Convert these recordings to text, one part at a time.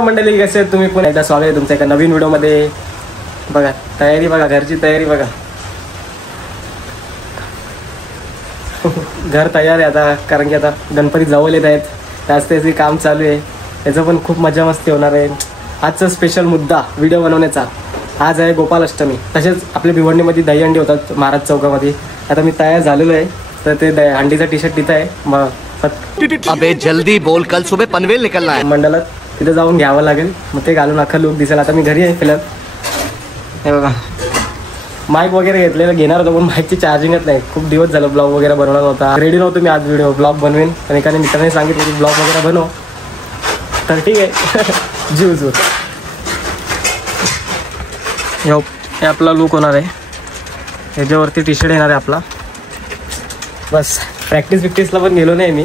मंडळी कसे आहेत तुम्ही? पुन्हा एकदा स्वागत आहे तुमच्या एका नवीन व्हिडिओ मध्ये. बघा तयारी बघा, घरची तयारी बघा. घर तयार आहे आता, कारण की आता गणपती जवळ येत आहेत. त्याचे काम चालू आहे, त्याचं पण खूप मजा मस्ती होणार आहे. आजचा स्पेशल मुद्दा व्हिडिओ बनवण्याचा आज आहे गोपालाष्टमी. तसेच आपल्या भिवंडीमध्ये दहीहंडी होतात महाराज चौकामध्ये. आता मी तयार झालेलो आहे, तर ते हंडीचा टी शर्ट तिथं आहे. मग अबे जल्दी बोल, कल सुबह पनवेल निकलना है. मंडळात तिथं जाऊन घ्यावं लागेल, मग ते घालून अख्खा लुक दिसेल. आता मी घरी आहे फिलहाल. हे बघा माईक वगैरे घेणार होतो, पण माईकची चार्जिंगच नाही. खूप दिवस झालं ब्लॉग वगैरे बनवणार होता, रेडी नव्हतो मी. आज व्हिडिओ ब्लॉग बनवेन, पण एखाद्या मित्राने सांगितलं की ब्लॉग वगैरे बनव, तर ठीक आहे. जीव जीव हे आपला लुक होणार आहे. ह्याच्यावरती टी शर्ट येणार आहे आपला. बस प्रॅक्टिसला पण गेलो नाही मी.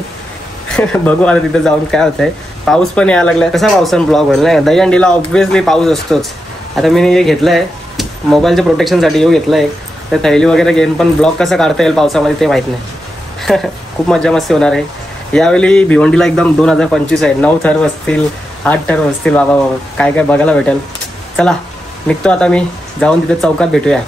बघू आता तिथं जाऊन काय होतंय. पाऊस पण यायला लागला. कसा पावसानं ब्लॉग होईल नाही. दहीहंडीला ऑब्व्हियसली पाऊस असतोच. आता मी हे घेतलं आहे मोबाईलच्या प्रोटेक्शनसाठी. येऊ घेतलं आहे तर थैली वगैरे घेऊन, पण ब्लॉग कसा काढता येईल पावसामध्ये ते माहीत नाही. खूप मजा मस्ती होणार आहे यावेळी. भिवंडीला एकदम 2025 आहे. 9 थर बसतील, 8 थर बसतील. बाबा बाबा काय काय बघायला भेटेल. चला निघतो आता मी, जाऊन तिथे चौकात भेटूया.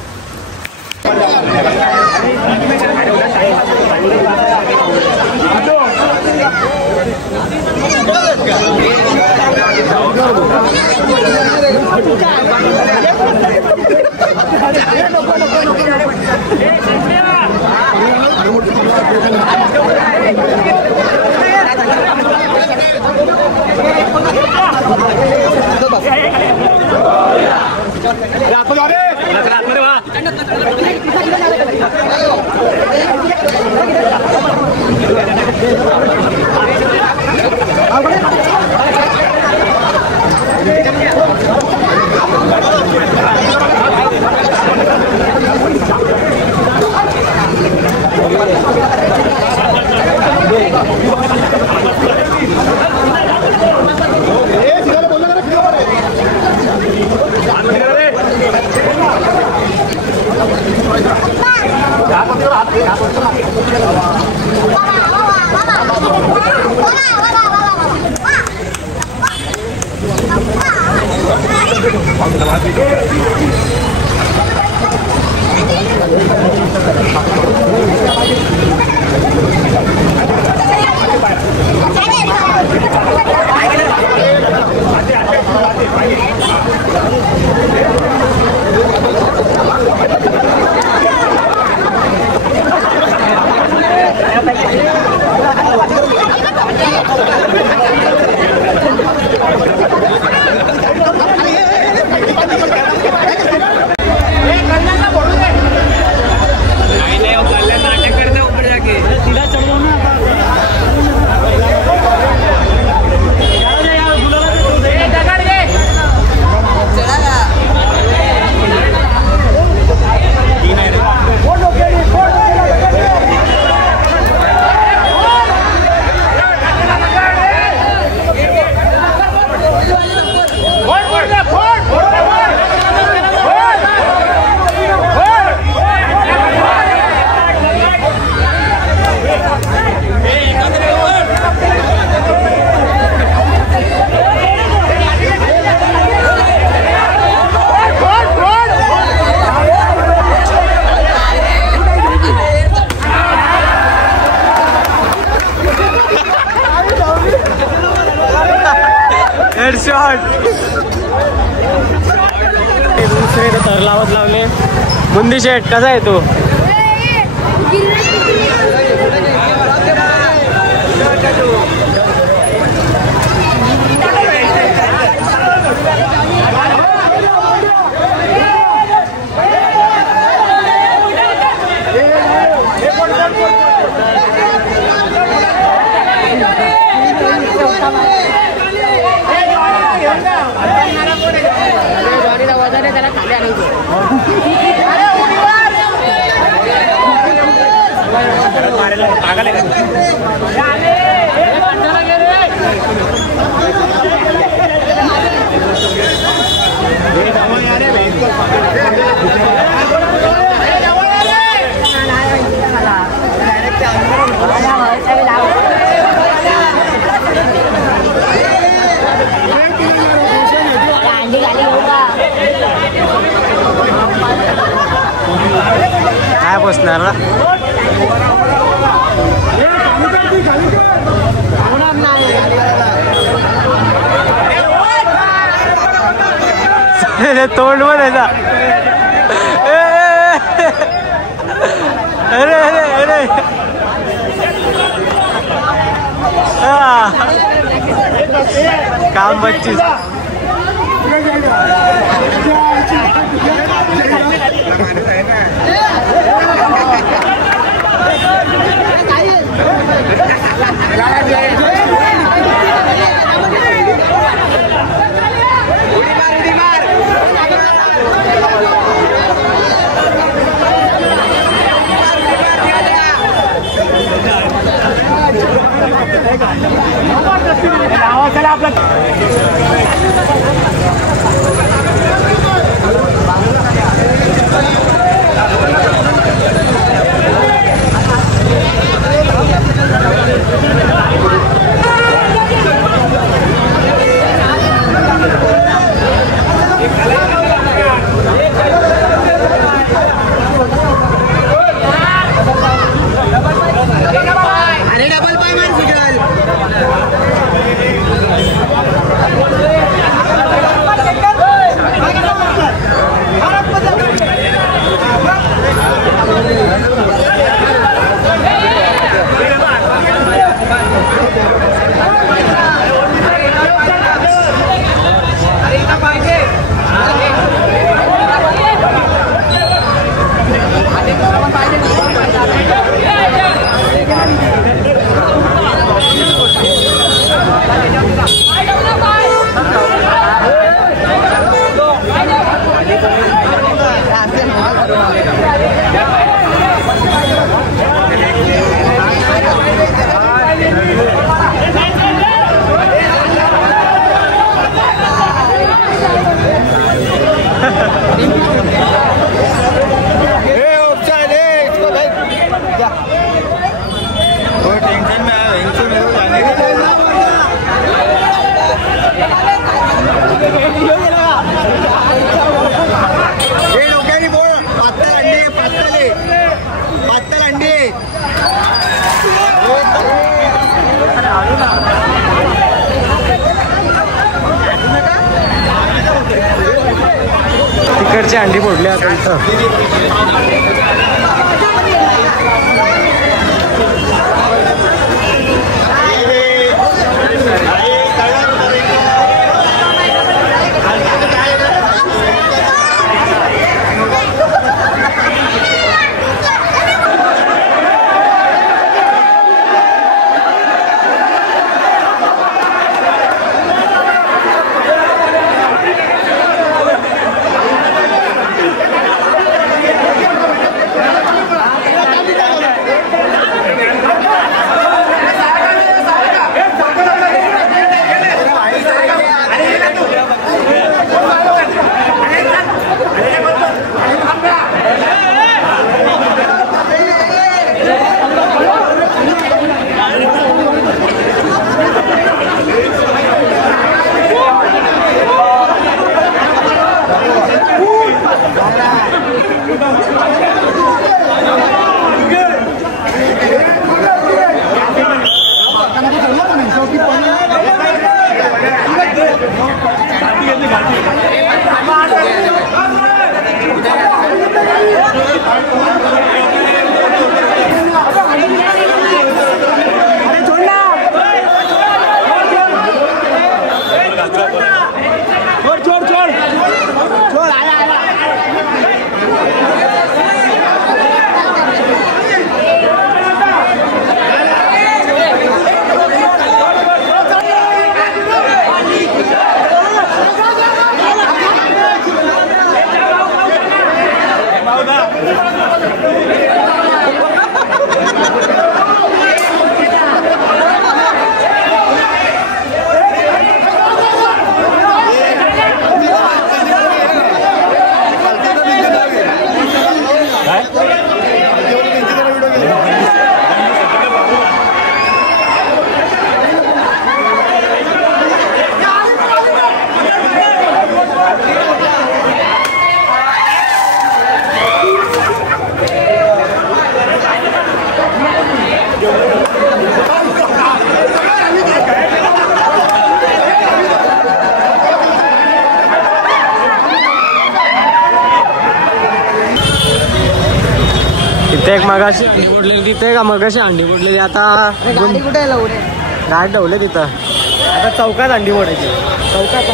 दुसरे तर लावत लावले. बुंदी शेट कसा आहे तो? पागल है पोचणार ना. तोंड मध्ये अरे अरे अरे काम बच्ची तिकडची अंडी फोडली आता इथं. तिथे एक मगाशी अंडी फोडलेली, तिथे का मगाशी अंडी फोडलेली. आता गाडी कुठे आहे लावले? गाडी ठेवले तिथं. आता चौकात अंडी फोडायची. चौकात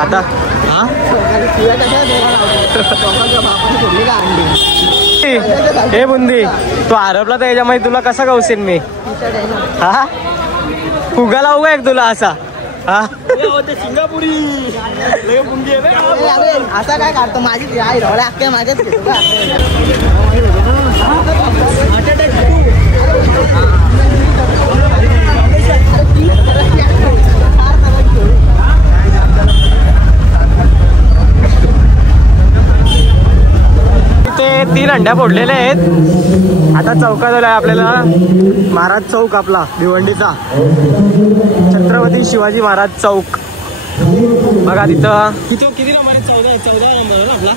आता हा हे बुंदी तू हरपला तर याच्यामध्ये तुला कसा गावसेन मी? हा फुगा लावू का एक तुला असा? हा सिंगापुरी असा काय काढतो? माझी आई रोड्या अख्ख्या माझ्याच घेतो का? ते 3 अंड्या फोडलेल्या आहेत. आता चौकात आलाय आपल्याला महाराज चौक, आपला भिवंडीचा छत्रपती शिवाजी महाराज चौक. बघा तिथं किती नंबर आहे? 14 नंबर ना आपला.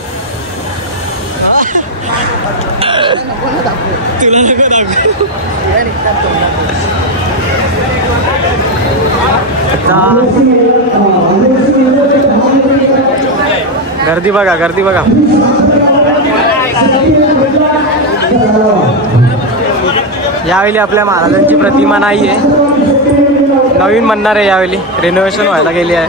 तुला नको दाखव. गर्दी बघा, गर्दी बघा. यावेळी आपल्या महाराजांची प्रतिमा नाहीये, नवीन बनणार आहे. यावेळी रिनोव्हेशन व्हायला गेली आहे.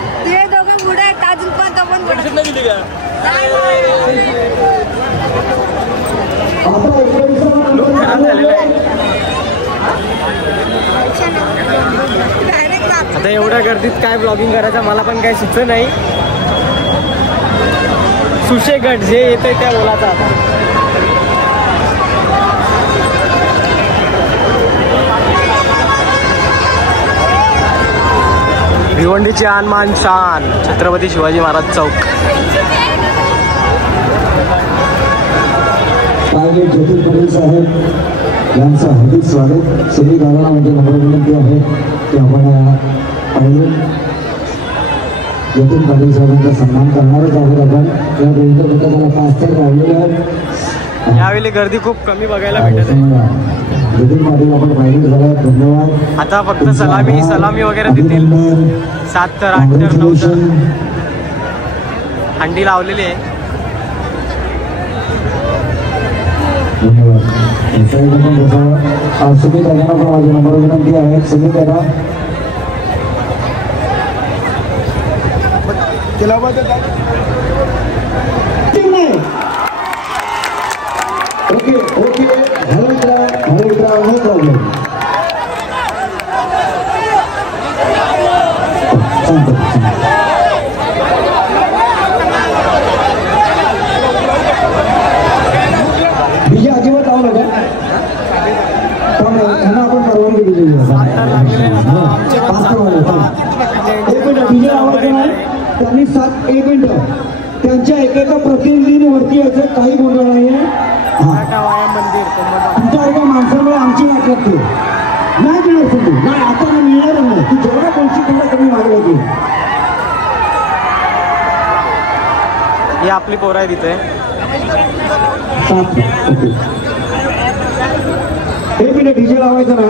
आता एवढ्या गर्दीत काय ब्लॉगिंग करायचं मला पण काही सुचत नाही. सुशेगड जे येतंय त्या बोलाचा. आता भिवंडीची आनमान शान छत्रपती शिवाजी महाराज चौक. जतीन पाटील साहेब यांचं हार्दिक स्वागत. सगळी गावामध्ये विनंती आहे की आपण पहिले जतीन पाटील साहेबांचा सन्मान करणारच आहोत. आपण या दोन्ही त्याला 5 तास राहिलेले आहेत. यावेळी गर्दी खूप कमी बघायला भेटत आहे. जतीन पाटील आपण पाहिजे झाला. धन्यवाद. आता फक्त सलामी वगैरे देतील. 7 तर 8 तर 9 हंडी लावलेली आहे. धन्यवाद. सुमित दादांना पण माझी नंबर विनंती आहे. सुमित दादा okay okay. Hello no problem. बीजे अजिबात लावू नका, पण त्यांना आपण परवानगी दिलेली आहे. 1 मिनिट बीजे लावायचं नाही. त्यांनी 1 मिनिट त्यांच्या एकेका प्रतिनिधीवरती याचं काही बोलणं नाहीये. तुमच्या एका माणसामुळे आमची वाट लागते. नाही मिळणार तुम्ही नाही, आता मिळणार नाही. तू जेवढा पैसे तेवढा कमी मागला की. ही आपली पोरं आहे तिथे. 7 ओके. 1 मिनिट डीजे लावायचं ना.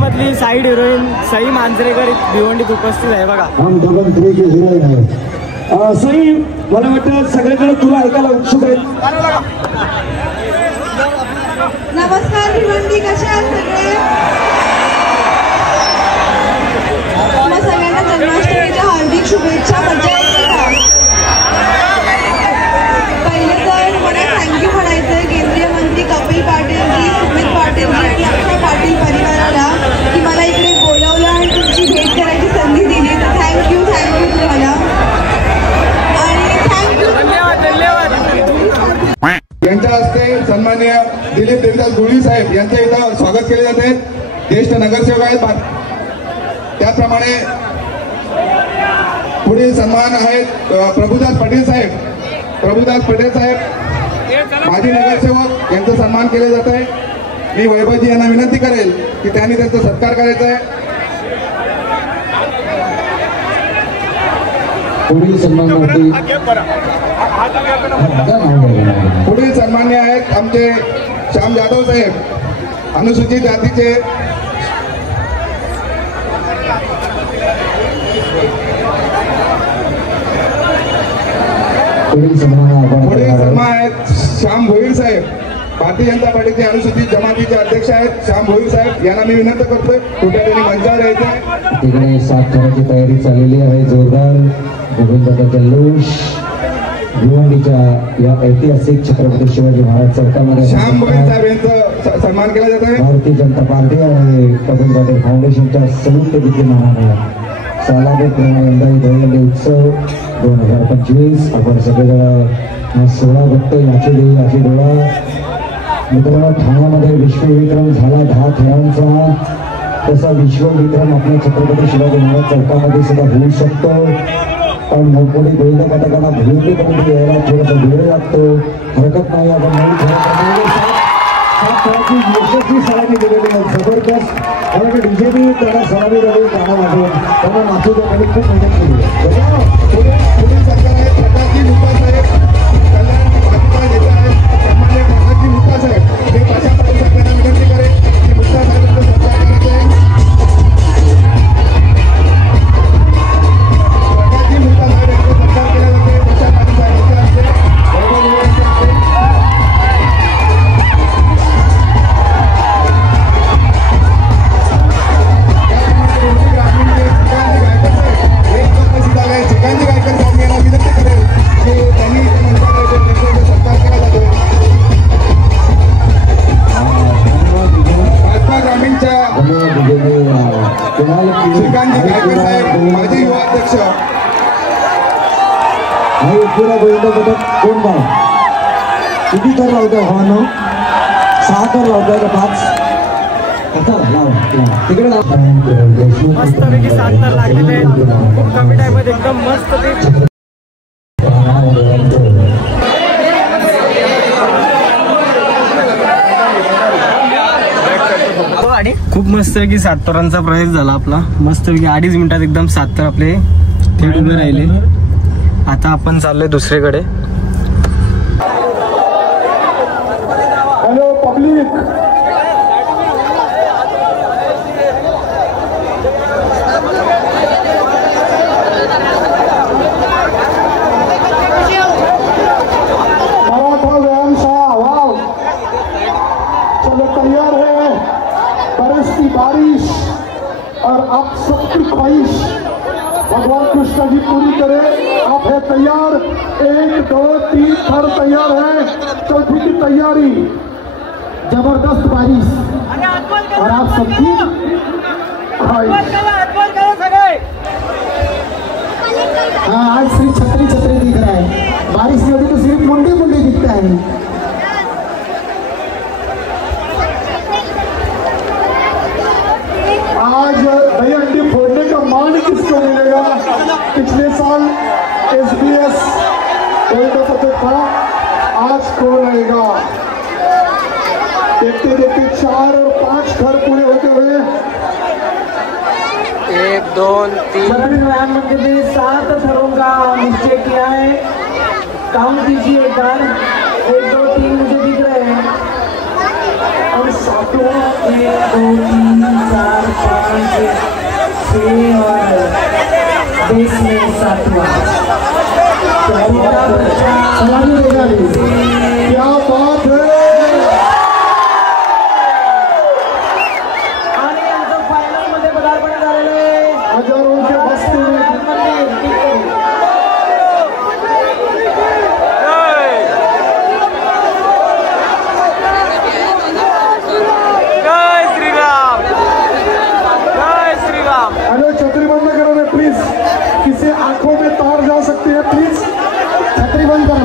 मधली साईड हिरोईन सई मांजरेकर भिवंडीत उपस्थित आहे. बघा हम दबंग 3 के हिरोईन आहे. सई मला वाटतं सगळेजण तुला ऐकायला उत्सुक आहेत. नमस्कार भिवंडी, कसे आहात सगळे? तुम्हा सगळ्यांना जन्माष्टमीच्या हार्दिक शुभेच्छा. मजा येते का? पहिले तर मला थँक्यू म्हणायचं केंद्रीय मंत्री कपिल पाटीलजी, सुमित पाटीलजी आणि अक्षय पाटील परिवाराला की मला इकडे बोलावलं आणि तुमची भेट करायची संधी दिली. तर थँक्यू तुम्हाला आणि थँक्यू. यांच्या हस्ते सन्माननीय दिलीप देवदास गुळी साहेब यांच्या इथं स्वागत केले जाते. ज्येष्ठ नगरसेवक आहेत. त्याप्रमाणे पुढील सन्मान आहेत प्रभुदास पटेल साहेब. प्रभुदास पटेल साहेब माजी नगरसेवक यांचा सन्मान केले जात आहे. मी वैभवजी यांना विनंती करेल की त्यांनी त्यांचा सत्कार करायचा आहे. पुढील सन्मानार्थी पुढील सन्मान्य आहेत आमचे श्याम जाधव साहेब, अनुसूचित जातीचे. पुढील सन्मान आहेत श्याम भोईर साहेब, भारतीय जनता पार्टीचे अनुसूचित जमातीचे अध्यक्ष आहेत श्याम भोईर साहेब. यांना मी विनंती करतोय कुठे त्यांनी मंचावर यायचं. तिकडे साथ करायची तयारी चाललेली आहे जोरदार. गोविंदाचा जल्लोष भिवंडीच्या या ऐतिहासिक छत्रपती शिवाजी महाराज चौकामध्ये श्याम भोईर साहेब यांचा सन्मान केला जात आहे. भारतीय जनता पार्टी आणि कपिल पाटील फाउंडेशनच्या संयुक्त विद्यमानाने सालागतप्रमाणे यंदाही दहीहंडी उत्सव 2025 आपण सगळेजण 16 भक्त याची डोळा. मित्रांनो, ठाण्यामध्ये विश्वविक्रम झाला 10 खेळांचा, तसा विश्वविक्रम आपल्या छत्रपती शिवाजी महाराज चौकामध्ये सुद्धा होऊ शकतो. पण मोठमोठी गोविंद पथकांना भिवंडीपर्यंत यायला थोडासा वेळ लागतो. हरकत नाही, आपण यशस्वी सलामी दिलेली आहे. जबरदस्त. मला का डीजेबी त्यांना सलामी दिली, गाणं वाजवून त्यांना नाचू द्या. त्यांनी खूप मेहनत केली. पुढील सरकार आहे प्रकाशजी मुक्ता साहेब, कल्याण भाजपा नेता आहेत सन्मान्य प्रकाशजी मुक्ता साहेब. हे भाषा पाटील साहेबांना विनंती करेल की मुक्ता साहेबांचं सत्कार करायचं आहे. प्रकाशजी मुक्ता साहेब यांचा सत्कार केला जाते. भाषा पाटील साहेबांच्या हस्ते चिकांजी गायकर साहेब यांना विनंती करेल की त्यांनी सत्कार केला जातो. भाजपा ग्रामीणच्या चिकांजी गायकर साहेब माजी युवा अध्यक्ष. पुरा गोविंद पथक कोण पाव किती तर लावतोय हवानो? 6 तर लावतोय का 5? तिकडे मस्त पैकी 7 तर लागलेले आहेत. खूप कमी टाइममध्ये एकदम मस्त ते खूप मस्तपैकी 7 तरांचा प्रवेश झाला आपला. मस्तपैकी 2.5 मिनिटात एकदम 7 तर आपले थेट उभे राहिले. आता आपण चाललोय दुसरीकडे. हॅलो पब्लिक, मराठा व्यायामशाला वाव चलो तैयार है. बरसती बारिश और आप सबकी ख्वाहिश भगवान कृष्ण जी पूरी करे. आप है तैयार? 1 2 3 थर तैयार है. चौथी की तैयारी. जबरदस्त बारिश और आप सबकी ख्वाहिश. हाँ, आज सिर्फ छतरी छतरी दिख रहा है. बारिश में अभी तो सिर्फ मुंडी मुंडी दिखता है. आज दहीहंडी फोड़ने का मान किसको मिलेगा? पिछले साल SBS गोविंद पथक था, आज कौन रहेगा? देखते देखते 4 और 5 घर पूरे होते हुए 1 2 3 व्यायाम मंदिर ने 7 थरों का निश्चय किया है. काउंट कीजिए एक बार. 1 2 3 मुझे दिख रहे हैं. और 7वां 1 2 3 4 5 6 और देश में 7वां. सलामी देगा. क्या बात है. आणि यांचं फायनल मध्ये पदार्पण झालेलं आहे. हजारों के बस्ते में हेलो छतरी बंद करो ना प्लीज. किसी आंखों में तार जा सकती है प्लीज. छतरी बंद करो.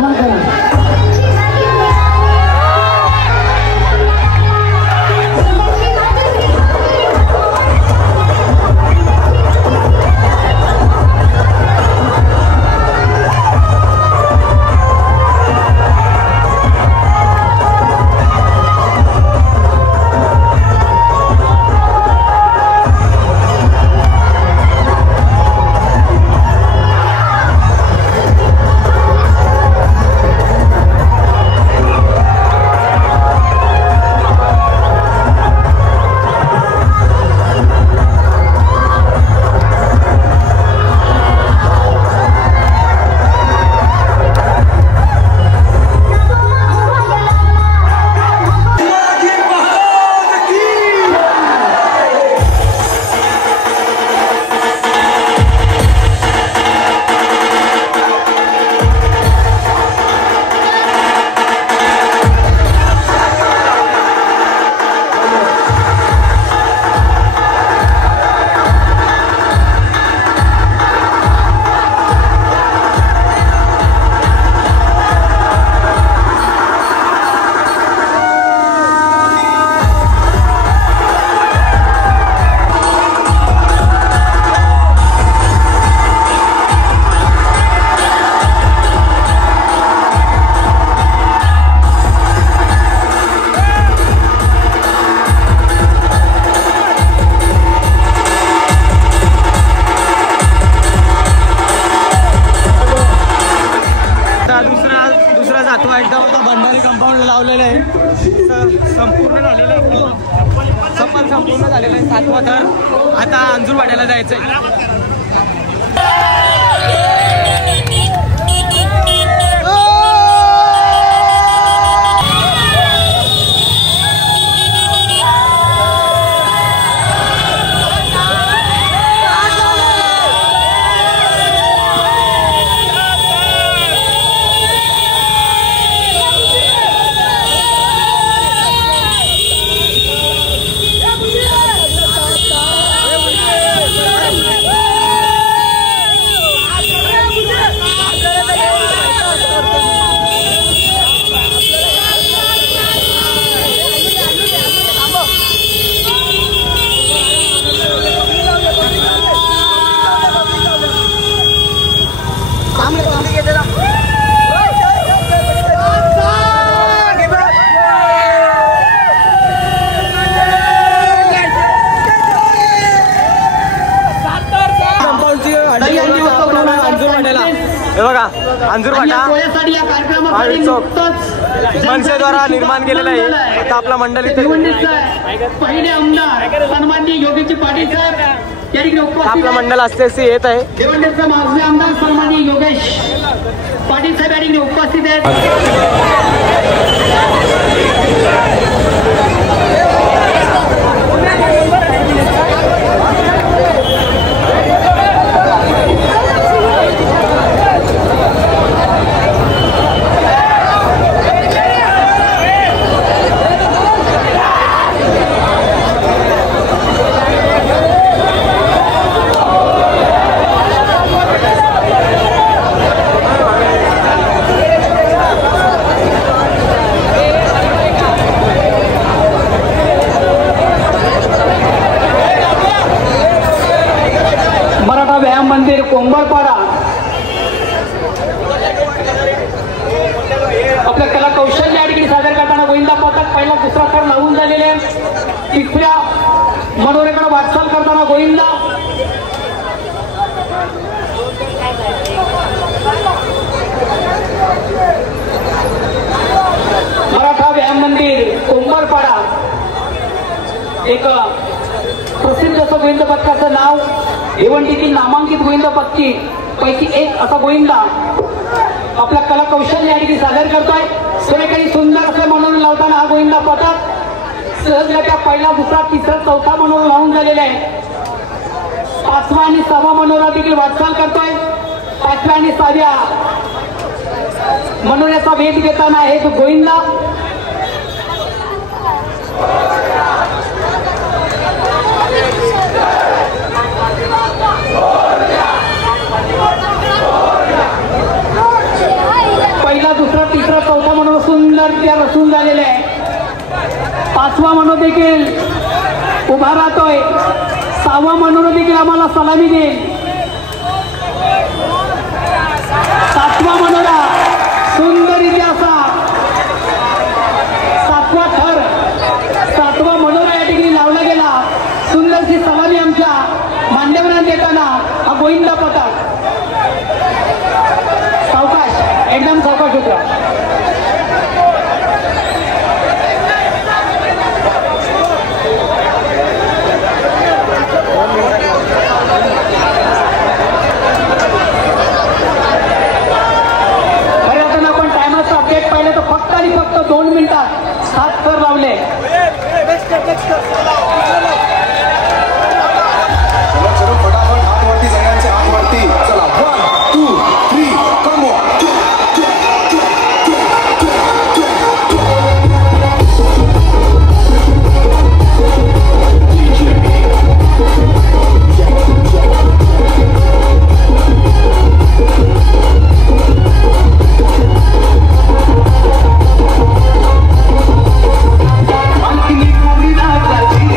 सफर संपूर्ण झालेलं आहे 7वा थर. आता अंजुरवाड्याला जायचं आहे. बघा अंजुरवाडा मनसेद्वारा निर्माण केलेला आहे. आता आपला मंडळ इथे पहिले आमदार सन्माननीय योगेश पाटील साहेब या ठिकाणी उपस्थित. आपला मंडळ असल्याचे येत आहे. देवंडीचा माजी आमदार सन्माननीय योगेश पाटील साहेब या ठिकाणी उपस्थित आहेत. मंदिर कोंबरपाडा आपल्या कला कौशल्य या ठिकाणी सादर करताना गोविंदा पथक पहिला दुसरा थर लावून झालेले. तिसऱ्या मनोरेकडे वाटचाल करताना गोविंदा मराठा व्यायाम मंदिर कोंबरपाडा एक प्रसिद्ध असं गोविंद पथकाचं नाव भिवंडीतील नामांकित गोविंद पथकी पैकी एक असा गोविंदा आपल्या कला कौशल्य या ठिकाणी सादर करतोय. सुरेखाई सुंदर असे मनोरंजन लावताना हा गोविंदा पथक सहजगत्या पहिला दुसरा तिसरा चौथा मनोरंजन लावून झालेला आहे. 5वा आणि 6वा मनोरा देखील वाटचाल करतोय. 5व्या आणि 6व्या मनोऱ्याचा भेद घेताना आहे तो गोविंदा. पहिला दुसरा तिसरा चौथा मनोर सुंदर त्या रचून झालेला आहे. 5वा मनोर देखील उभा राहतोय. 6वा मनोर देखील आम्हाला सलामी देईल. 7वा मनोरा सुंदर इतिहासा 7वा थर 7वा मनोरा या ठिकाणी लावला गेला. सुंदरशी सलामी आमच्या मान्यवरांना देताना हा गोविंदा पथक सावकाश एकदम सावकाश होता. खरं तर आपण टायमाचं अपडेट पाहिलं तर फक्त आणि फक्त 2 मिनिटात 7 थर लावले. फटाफट हात वरती, सगळ्यांचे हात वरती. चला 1 2 3 कम ऑन. अंतिम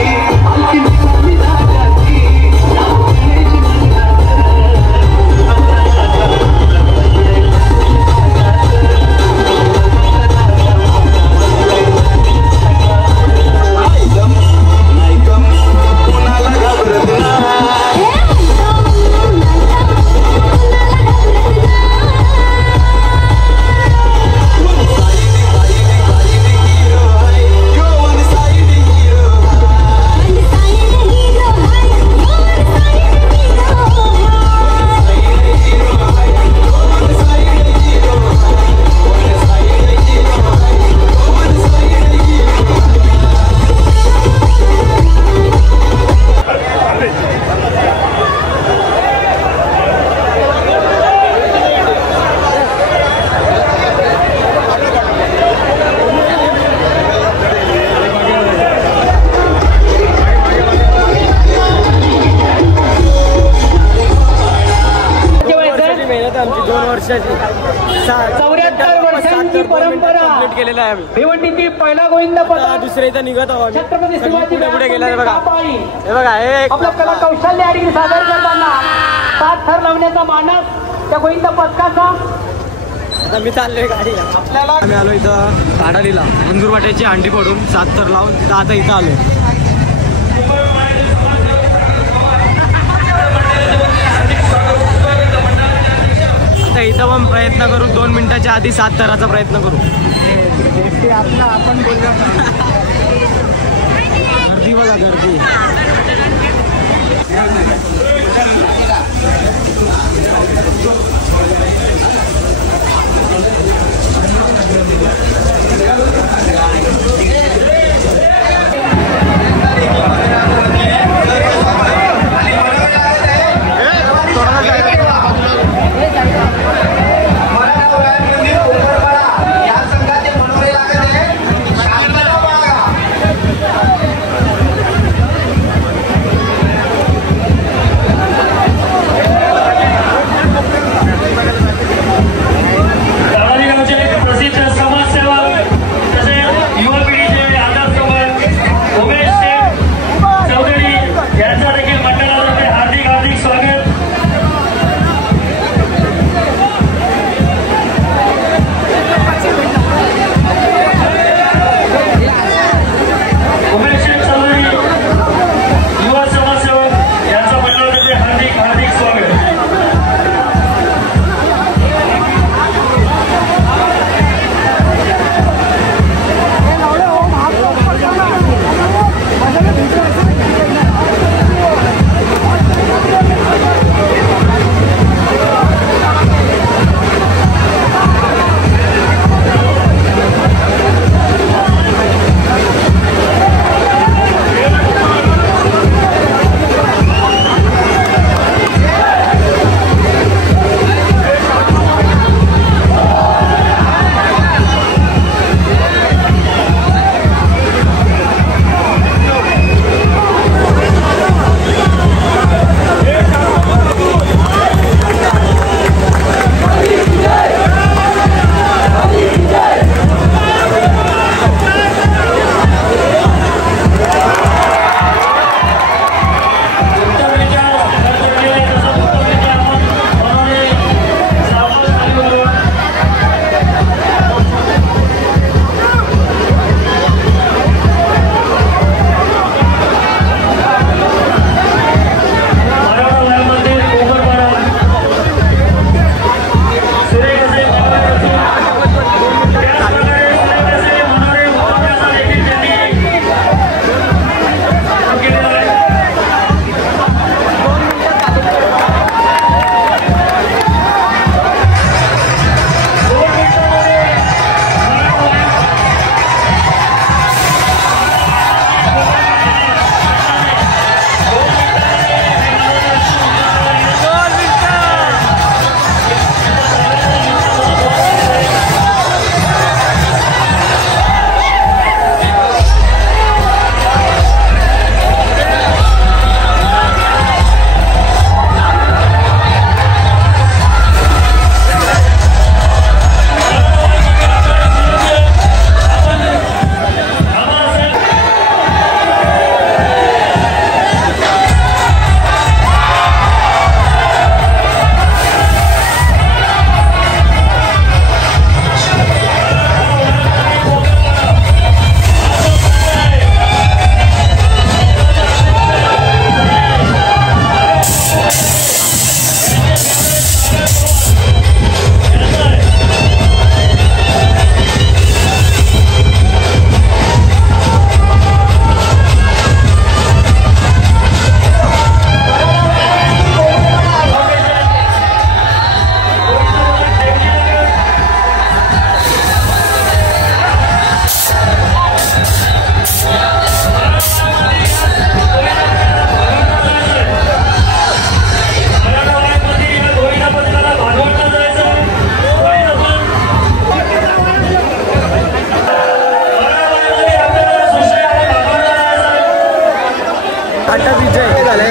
आहे आम्ही. भिवंडीची पहिला गोविंद पदक दुसरे इथं निघत आहोत आम्ही. छत्रपती शिवाजी पुढे गेला बघा. महाराज हे बघा हे आपलं कला कौशल्य आणि सादर करताना 7 थर लावण्याचा मानस त्या गोविंद पदकाचा. आता मी चाललोय गाडीला. आम्ही आलो इथं काडालीला मंजूर वाट्याची अंडी फोडून 7 थर लावून तिथं आता इथं आलो. आता इथं पण प्रयत्न करू 2 मिनिटाच्या आधी 7 थराचा प्रयत्न करू. आपण गर्दी बघा गर्दी.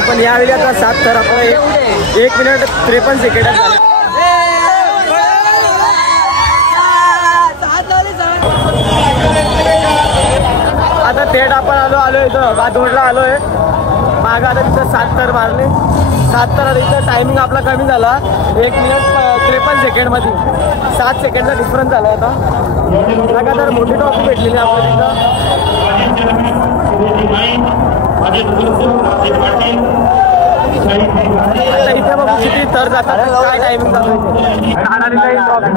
पण यावेळी आता 7 तर आपण 1 मिनिट 53 सेकंदात झाले. थेट आपण आलोय इथं गाजवडला आलोय. मागं आता तिथं 7 तर मारले. 7 तर इथं टायमिंग आपला कमी झाला 1 मिनिट 53 सेकंडमध्ये. 7 सेकंडचा डिफरन्स झाला आता. बघा तर मोठी ट्रॉफी भेटलेली आपल्या तिथं. इथे बघू किती तर जातात काय टायमिंग चालू काही ट्रॉफी.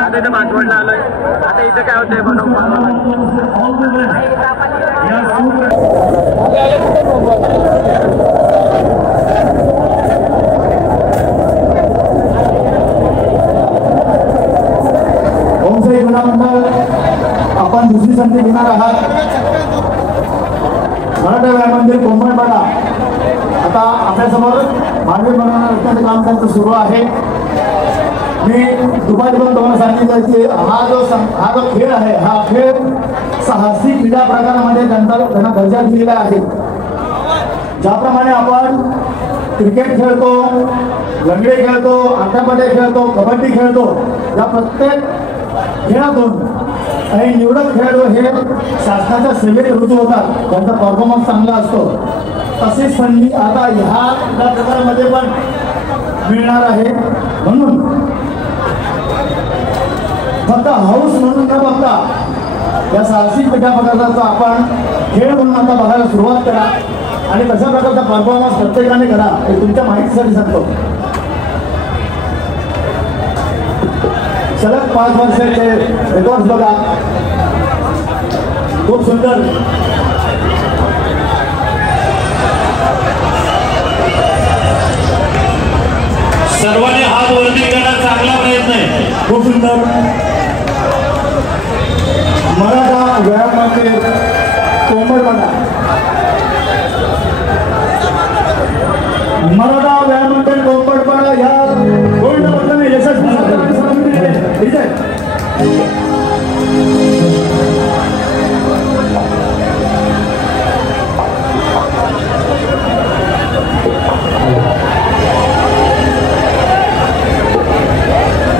आता इथं मागवडला आलोय. आता इथं काय होतंय ओमसाई गुन्हा मंडळ आपण दुसरी संधी घेणार आहात. मराठा व्यायाम मंदिर कोंबडपाडा आता आपल्यासमोर मानवी बनवण्याचं काम त्यांचं सुरू आहे. मी दुपारी पण तुम्हाला सांगितलं की हा जो खेळ आहे हा खेळ साहसी क्रीडा प्रकारामध्ये त्यांना दर्जा दिलेला आहे. ज्याप्रमाणे आपण क्रिकेट खेळतो, लंगडी खेळतो, आट्यापाट्या खेळतो, कबड्डी खेळतो, या प्रत्येक खेळातून काही निवडक खेळाडू हे शासनाच्या सेवेत रुजू होतात. त्यांचा परफॉर्मन्स चांगला असतो. तशीच संधी आता ह्या क्रीडा प्रकारामध्ये पण मिळणार आहे. म्हणून फक्त हाऊस म्हणून न बघता या साहसी क्रीडा प्रकाराचा आपण खेळ म्हणून आता बघायला सुरुवात करा आणि तशा प्रकारचा परफॉर्मन्स प्रत्येकाने करा. हे तुमच्या माहितीसाठी सांगतो. सलग 5 वर्षाचे रेकॉर्ड बघा, खूप सुंदर. सर्वांनी हात वरती करा, चांगला प्रयत्न आहे, खूप सुंदर. मराठा व्यायाम मंदिर कोंबडपाडा, मराठा व्यायाम मंदिर कोंबडपाडा या गोल्ड पदकाने यशस्वी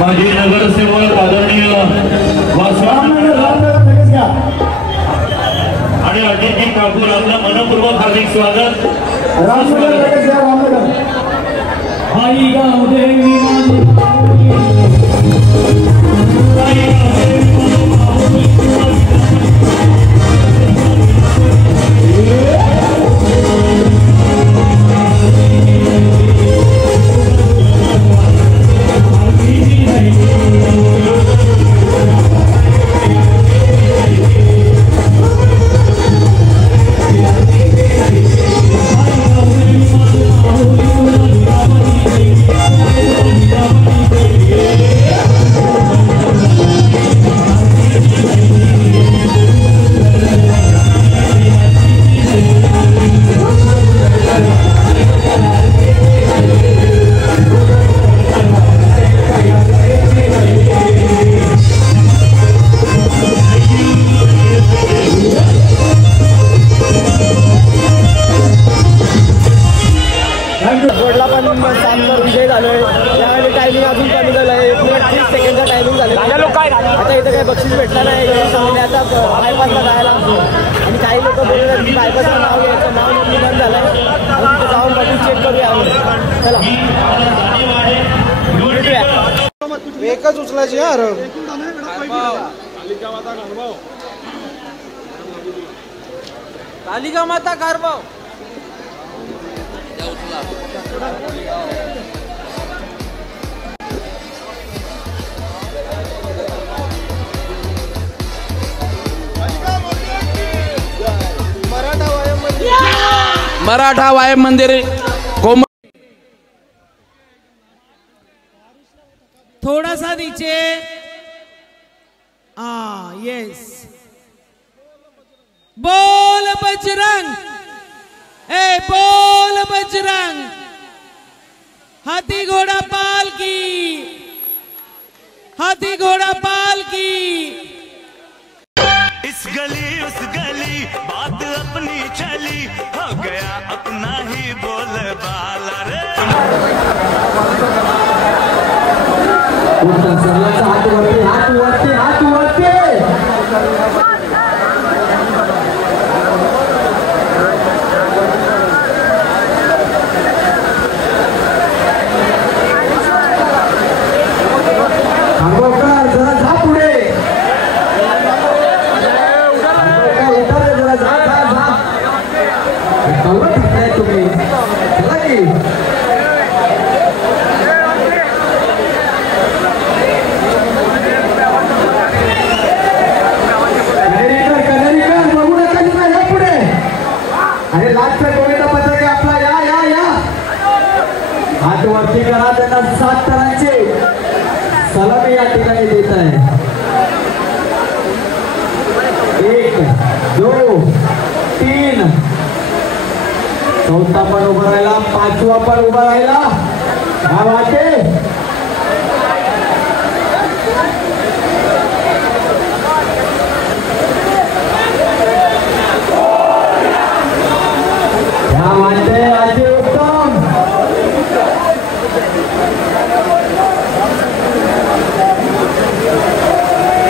माजी नगरसेवक आदरणीय आणि अजितजी ठाकूर आपलं मनपूर्वक हार्दिक स्वागत. रामनगर आई गाव देवी विजय झालोय. यावेळी टायमिंग अजून कमी झालं आहे. 1 मिनिट 30 सेकंडचा टायमिंग झालं. आता इथं काही बक्षीस भेटलं नाही. आता बायपासला जायला आणि काही लोक बोलले की बायपासला नाव घ्यायचं, नाव नोंदणी बंद झालं. तिथे जाऊन बघून चेक करूया. चला एकच उचलायची यार. कालिका माता कारभाव मराठा वायम मंदिर कोम थोड़ा सा नीचे. यस, बोल बजरंग, ए बोल बजरंग. हाथी घोड़ा पाल की, हाथी घोड़ा पाल की. इस गली उस गली बात अपनी चली, हो गया अपना ही बोल बाला रे. हाथ वरती. अरे लास्टचा गोविंद पत्रके आपला या या या हात वरती करा. त्यांना 7 टनांचे सलामी या ठिकाणी देत आहे. 1 2 3 चौथा पण उभा राहिला. 5वा पण उभा राहिला. काय वाटते क्या वाटते अति उत्तम.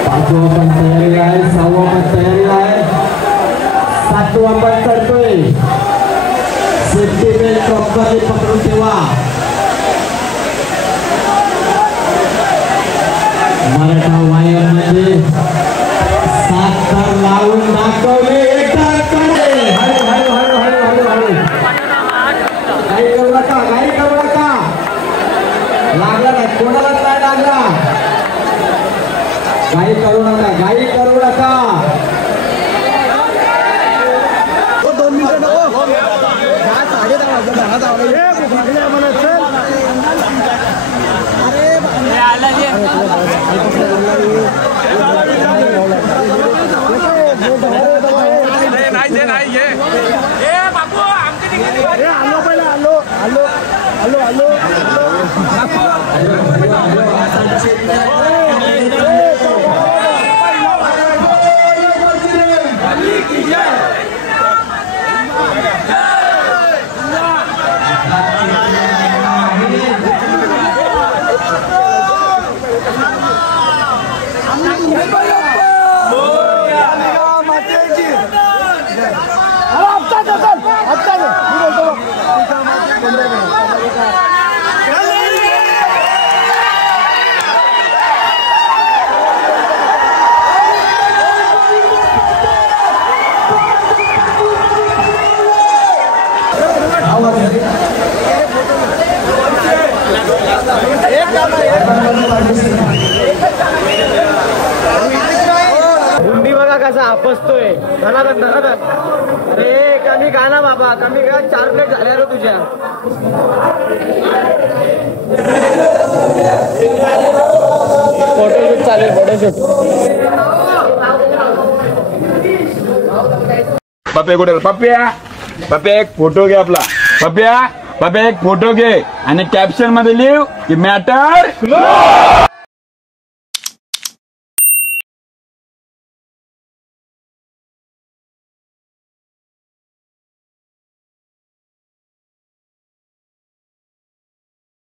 5वा पण तयारी आहे. 6वा पण तयारी आहे. 7वा पण करतोय. सेफ्टी बेल्ट प्रॉपरली पकडून ठेवा. मराठा वायर मध्ये 7 थर लावून दाखवले. हळू हळू हळू हळू हळू हळू काही करू नका. काही करू नका. लागला नाही कोणालाच नाही लागला. काही करू नका. काही करू नका. 2 मिनिटं नको. 10:30 वाजता मला चल. हुंडी बघा कसा आपसतोय. धनाधन धनाधन. अरे कमी का ना बाबा. कमी का. 4 प्लेट झाल्या रे तुझ्या. फोटोशूट चालेल. फोटोशूट. पप्या कुठे. पप्या पप्या एक फोटो घे आपला. पप्या पप्या एक फोटो घे आणि कॅप्शन मध्ये लिह की मॅटर